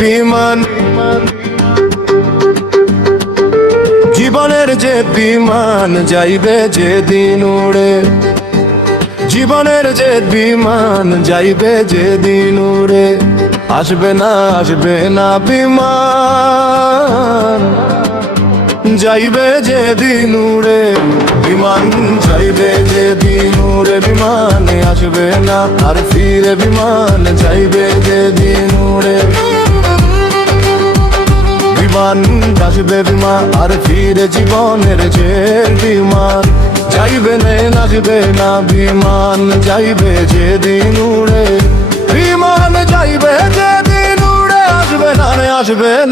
বিমান, জীবনের যে বিমান যাইবে যেদিন উড়ে, জীবনের যে বিমান যাইবে যেদিন উড়ে। আসবে না বিমান যাইবে যেদিন উড়ে, বিমান যাইবে যেদিন উড়ে। বিমানে আসবে না আর ফিরে, বিমান যাইবে যেদিন উড়ে। বিমান আসবে বিমান আর ফিরে, জীবনের যে বিমান যাইবে না, আসবে না বিমান যাইবে যেদিন উড়ে। বিমান যাইবে যেদিন উড়ে, আসবে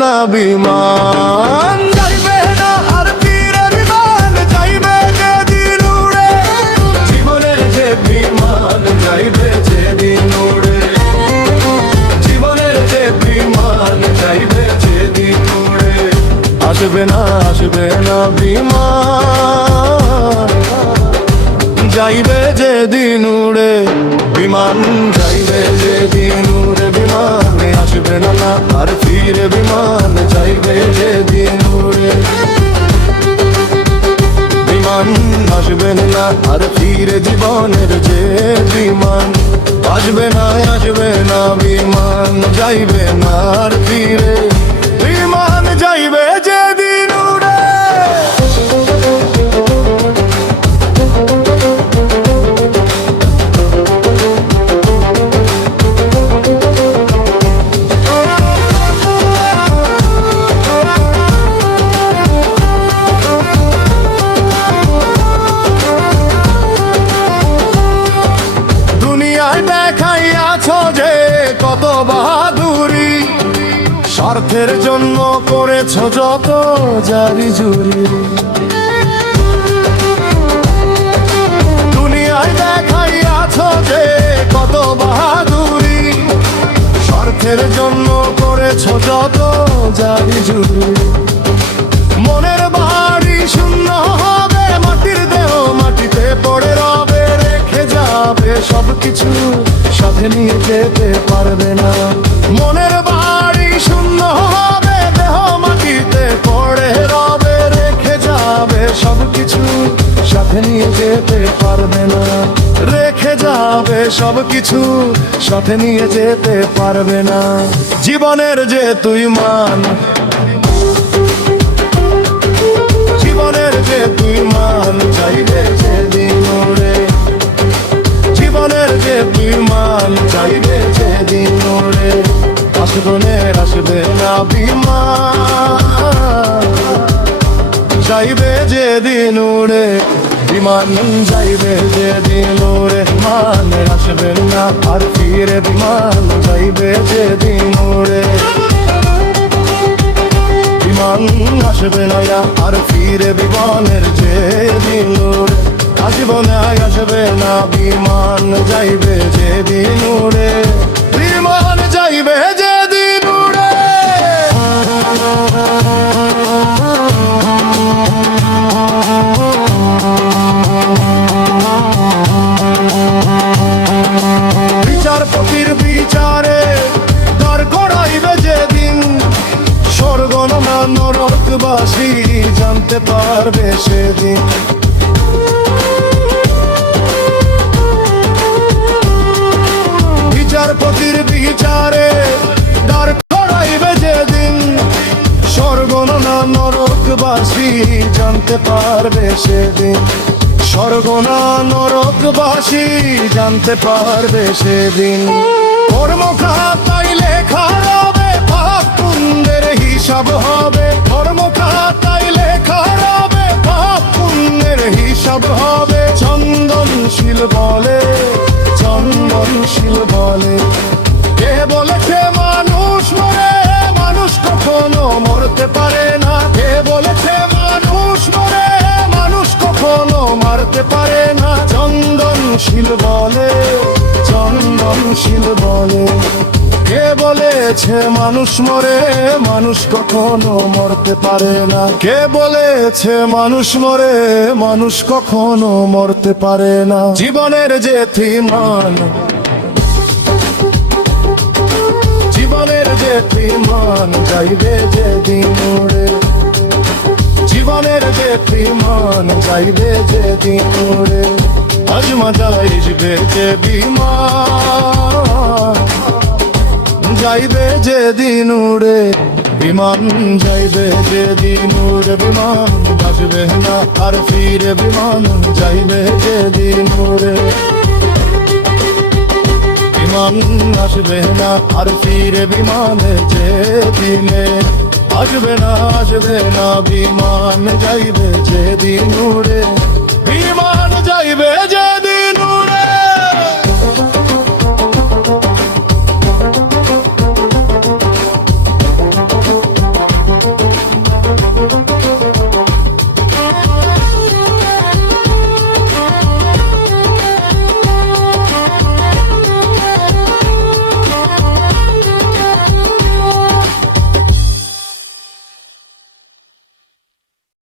না বিমান যাইবে না আর ফিরে, বিমান যাইবে যেদিন উড়ে। জীবনের যে বিমান যাইবে যেদিন উড়ে, জীবনের যে বিমান যাইবে যেদিন উড়ে। আসবে না বিমান যাইবে যেদিন উড়ে। বিমান যাইবে যেদিন উড়ে, বিমানে আসবে না আর ফিরে, বিমান যাইবে যেদিন উড়ে। বিমান আসবে না আর ফিরে, জীবনের যে বিমান আসবে না বিমান যাইবে না আর ফিরে, বিমান যাইবে যেদিন উড়ে। দেখাইয়াছো যে কত বাহাদুরি, স্বার্থের জন্য করেছো যত জারি জুরি। দুনিয়ায় দেখাইয়াছো যে কত বাহাদুরি, স্বার্থের জন্য করেছো যত জারি জুরি। মনের বাড়ি শূন্য হবে, মাটির দেহ মাটিতে পড়ে রবে, রেখে যাবে সবকিছু সাথে নিয়ে যেতে পারবে না। মনের বাড়ি শূন্য হবে, দেহ মাটিতে পড়ে রবে, রেখে যাবে সবকিছু সাথে নিয়ে যেতে পারবে না। রেখে যাবে সবকিছু সাথে নিয়ে যেতে পারবে না। জীবনের যে তুই মান, জীবনের যে তুই মান চাইবে যেদিন উড়ে। জীবনের যে তুই মান চাইবে যেদিন উড়ে। আসবে না বিমান যাইবে যেদিন উড়ে। বিমান যাইবে যেদিন উড়ে, মানে আসবে না আর ফিরে, বিমান যাইবে যেদিন উড়ে। বিমান আসবে না আর ফিরে, বিমানের যেদিন উড়ে। আসবে না বিমান যাইবে যেদিন উড়ে। বিমান যাইবে যেদিন উড়ে। বিচারপতির বিচারে দাঁড় করাইবে যেদিন, স্বর্গ না নরকবাসী জানতে পারবে সেদিন। বিচারপতির বিচারে দাঁড় করাইবে যেদিন, স্বর্গ না নরকবাসী জানতে পারবে সেদিন। স্বর্গ না নরকবাসী জানতে পারবে সেদিন। কর্মখাতায় লেখা রবে, পাপ পুণ্যের হিসাব হবে। কর্মখাতায় লেখা রবে, পাপ পুণ্যের হিসাব হবে। চন্দনশীল বলে, চন্দনশীল বলে, কে বলেছে মানুষ মরে, মানুষ কখনো মরতে পারে না। কে বলেছে মানুষ মরে, মানুষ কখনো মারতে পারে না। চন্দনশীল বলে, চন্দনশীল বলে, কে বলেছে মানুষ মরে, মানুষ কখনো মরতে পারে না। কে বলেছে মানুষ মরে, মানুষ কখনো মরতে পারে না। জীবনের যে মান, জীবনের যে বিমান যাইবে যেদিন উড়ে, জীবনের যে বিমান যাইবে যেদিন উড়ে। আজ মজা আসবে যে বিমান যাইবে যেদিন উড়ে, বিমান যাইবে যেদিন উড়ে, বিমান আসবে না আর ফিরে, বিমান যাইবে যেদিন উড়ে, বিমান আসবে না আর ফিরে, বিমানে যেদিনে আসবে না, আসবে না বিমান যাইবে যেদিন উড়ে, বিমান।